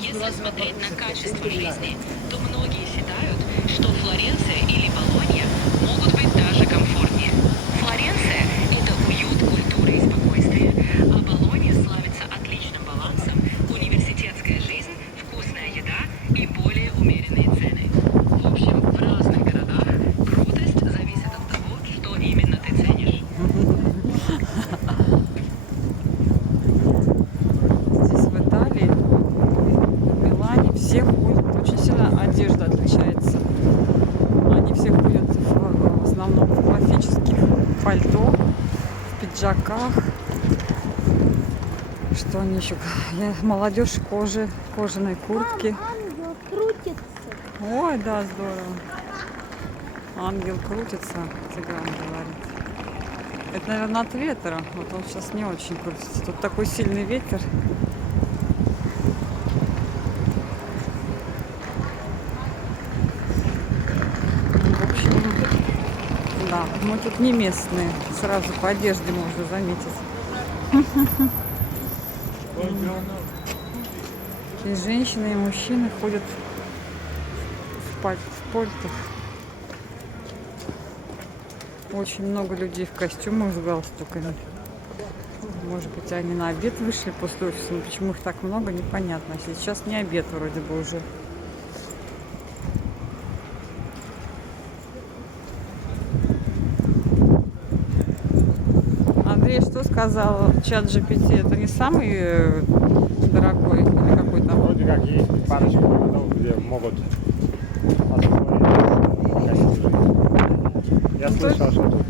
Если смотреть на качество жизни, то многие считают, что Флоренция или Болонья могут быть даже комфортнее. Флоренция– это уют, культура и спокойствие, а Болонья славится отличным балансом, университетская жизнь, вкусная еда и более умеренные цены. В общем, в разных городах крутость зависит от того, что именно ты ценишь. Здесь в Италии, в Милане все ходят, очень сильно одежда отличается. Они все ходят в основном в классических пальто, в пиджаках. Что они еще? Молодежь в кожаной куртке. Ангел крутится. Ой, да, здорово. Ангел крутится, Тигран говорит. Это, наверное, от ветра. Вот он сейчас не очень крутится. Тут такой сильный ветер. В общем, да, мы тут не местные. Сразу по одежде можно заметить. И женщины, и мужчины ходят в пальтах. Очень много людей в костюмах с галстуками. Может быть, они на обед вышли после офиса, но почему их так много, непонятно. Сейчас не обед вроде бы уже. Андрей, что сказал чат GPT? Это не самый дорогой или какой там? Вроде как есть парочка городов, где могут освоить костюм жизни. Я слышал, что тут